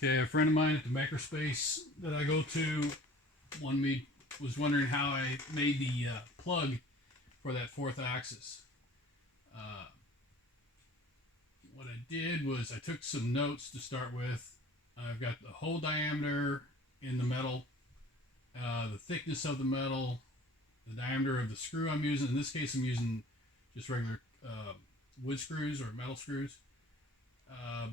Okay, a friend of mine at the makerspace that I go to was wondering how I made the plug for that fourth axis. Uh, what I did was I took some notes to start with. I've got the hole diameter in the metal, the thickness of the metal, the diameter of the screw I'm using. In this case, I'm using just regular wood screws or metal screws. Uh,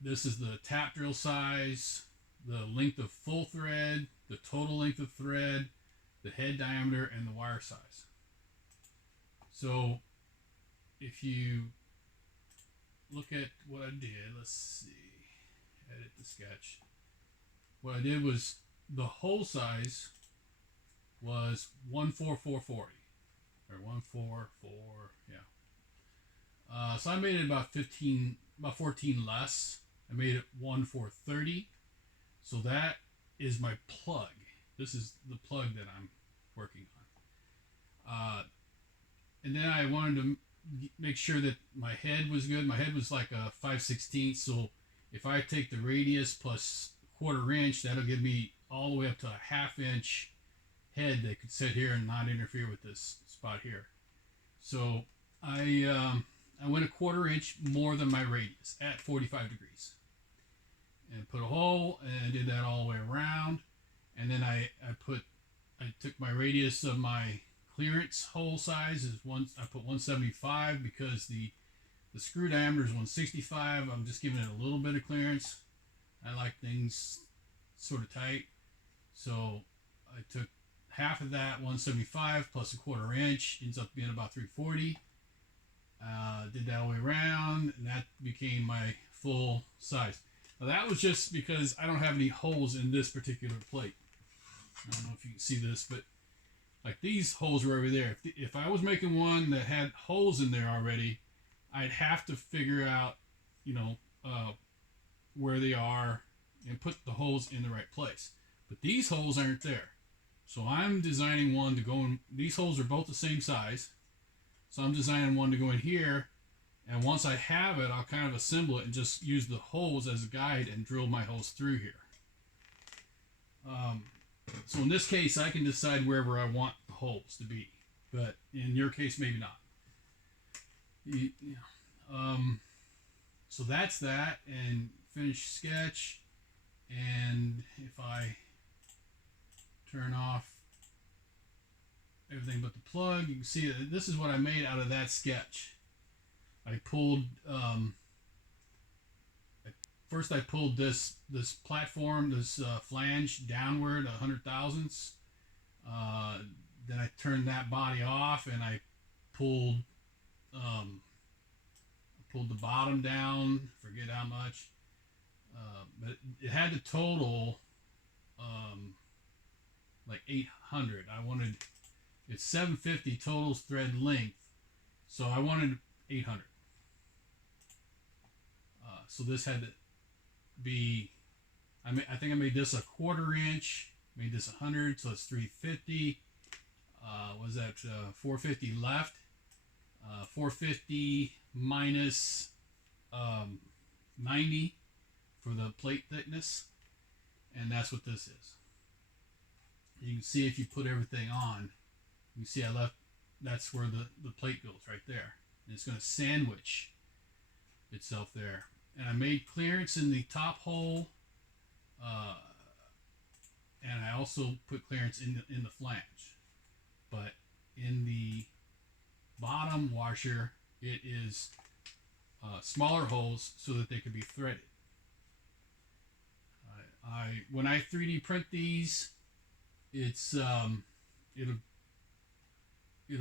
this is the tap drill size, the length of full thread, the total length of thread, the head diameter, and the wire size. So if you look at what I did, let's see, edit the sketch. What I did was the hole size was 14440 or 144, yeah. So I made it about 14 less. I made it 1430. So that is my plug. This is the plug that I'm working on. And then I wanted to make sure that my head was good. My head was like a 5/16. So if I take the radius plus quarter inch, that'll give me all the way up to a ½ inch head that could sit here and not interfere with this spot here. So I went a quarter inch more than my radius at 45 degrees and put a hole and did that all the way around. And then I took my radius of my clearance hole size is I put 175 because the screw diameter is 165. I'm just giving it a little bit of clearance. I like things sort of tight. So I took half of that 175 plus a quarter inch, ends up being about 340. Did that all the way around, and that became my full size. Now that was just because I don't have any holes in this particular plate. I don't know if you can see this, but like these holes were over there. If I was making one that had holes in there already, I'd have to figure out, you know, where they are and put the holes in the right place. But these holes aren't there. So I'm designing one to go in. These holes are both the same size. So I'm designing one to go in here. And once I have it, I'll kind of assemble it and just use the holes as a guide and drill my holes through here. So in this case, I can decide wherever I want the holes to be. But in your case, maybe not. So that's that. And finish sketch. And if I turn off everything but the plug, you can see that this is what I made out of that sketch. I pulled first I pulled this platform, this flange downward 100 thousandths. Then I turned that body off and I pulled the bottom down. Forget how much, but it had to total like 800. I wanted it's 750 total thread length, so I wanted 800. So this had to be. I think I made this a quarter inch. Made this 100, so it's 350. Was that 450 left? 450 minus 90 for the plate thickness, and that's what this is. You can see if you put everything on, you can see I left. That's where the plate goes right there, and it's going to sandwich itself there. And I made clearance in the top hole, and I also put clearance in the flange. But in the bottom washer, it is smaller holes so that they could be threaded. When I 3D print these, it's it'll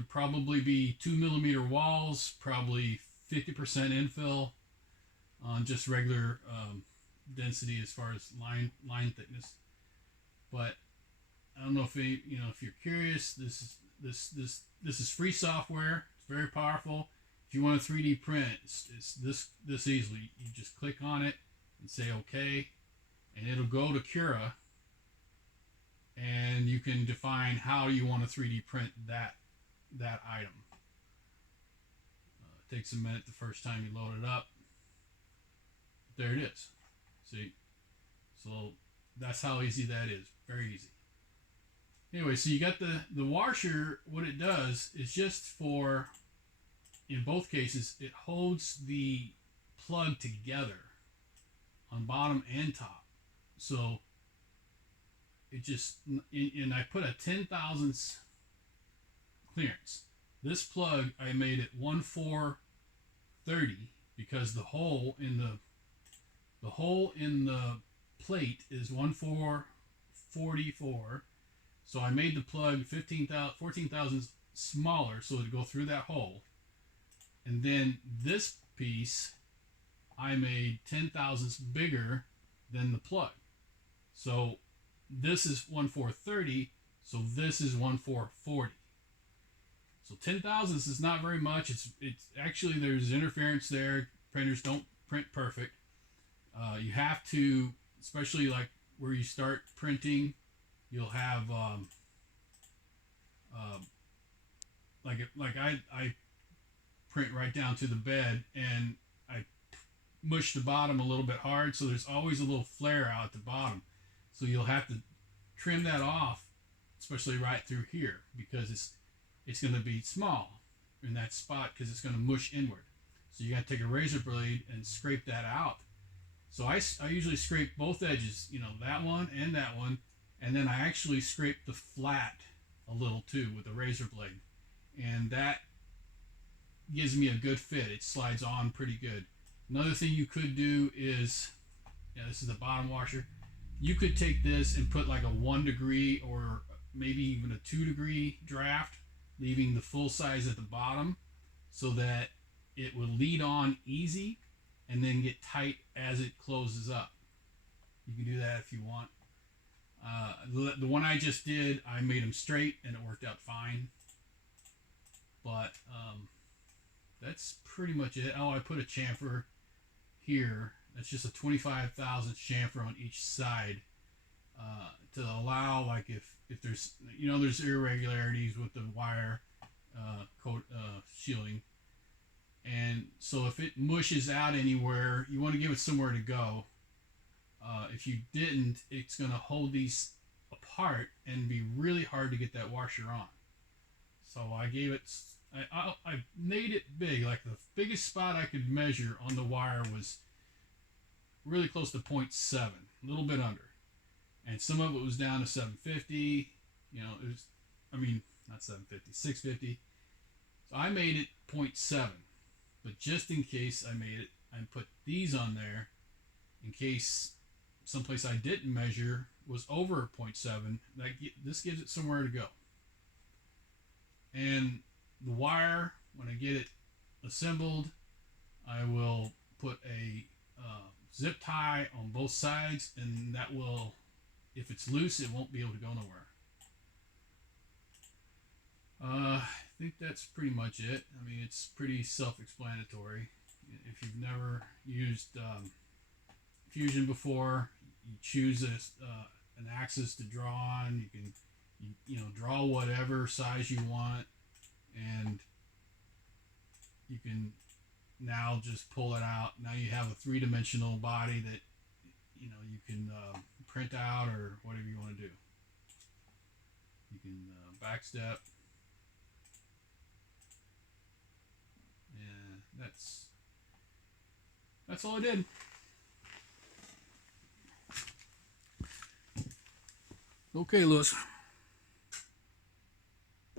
probably be 2 millimeter walls, probably 50% infill on just regular density as far as line thickness. But I don't know if if you're curious, this is free software. It's very powerful. If you want a 3D print, it's this easily. You just click on it and say OK, and it'll go to Cura, and you can define how you want to 3D print that item. It takes a minute the first time you load it up. There it is. See, So that's how easy that is. Very easy. Anyway, so you got the washer. What it does is just for, in both cases, it holds the plug together on bottom and top. So it just, and I put a 10 thousandths clearance. This plug I made it 1/430 because the hole in the plate is 1/444. So I made the plug 14 thousandths smaller so it'd go through that hole. And then this piece I made 10 thousandths bigger than the plug. So this is 1/430, so this is 1/440. So 10 thousandths is not very much. It's actually, there's interference there. Printers don't print perfect. You have to, especially like where you start printing, you'll have I print right down to the bed, and I mush the bottom a little bit hard, so there's always a little flare out at the bottom. So you'll have to trim that off, especially right through here, because it's going to be small in that spot because it's going to mush inward. So you got to take a razor blade and scrape that out. So I usually scrape both edges, that one, and then I actually scrape the flat a little too with the razor blade, and that gives me a good fit. It slides on pretty good. Another thing you could do is, this is the bottom washer. You could take this and put like a 1 degree or maybe even a 2 degree draft, leaving the full size at the bottom so that it will lead on easy and then get tight as it closes up. You can do that if you want. The one I just did, I made them straight and it worked out fine. But that's pretty much it. Oh, I put a chamfer here. That's just a 25 thousandths chamfer on each side to allow, like, if there's there's irregularities with the wire shielding, and so if it mushes out anywhere, you want to give it somewhere to go. If you didn't, it's going to hold these apart and be really hard to get that washer on. So I gave it, I made it big. Like the biggest spot I could measure on the wire was really close to 0.7, a little bit under. And some of it was down to 750, it was, not 750, 650. So I made it 0.7, but just in case I made it, I put these on there in case someplace I didn't measure was over 0.7. This gives it somewhere to go. And the wire, when I get it assembled, I will put a zip tie on both sides, and that will, if it's loose, it won't be able to go nowhere. I think that's pretty much it. It's pretty self-explanatory. If you've never used Fusion before, you choose an axis to draw on. You can draw whatever size you want, and you can now just pull it out. Now you have a three-dimensional body that you can print out or whatever you want to do. You can backstep, and that's all I did. Okay, Lewis.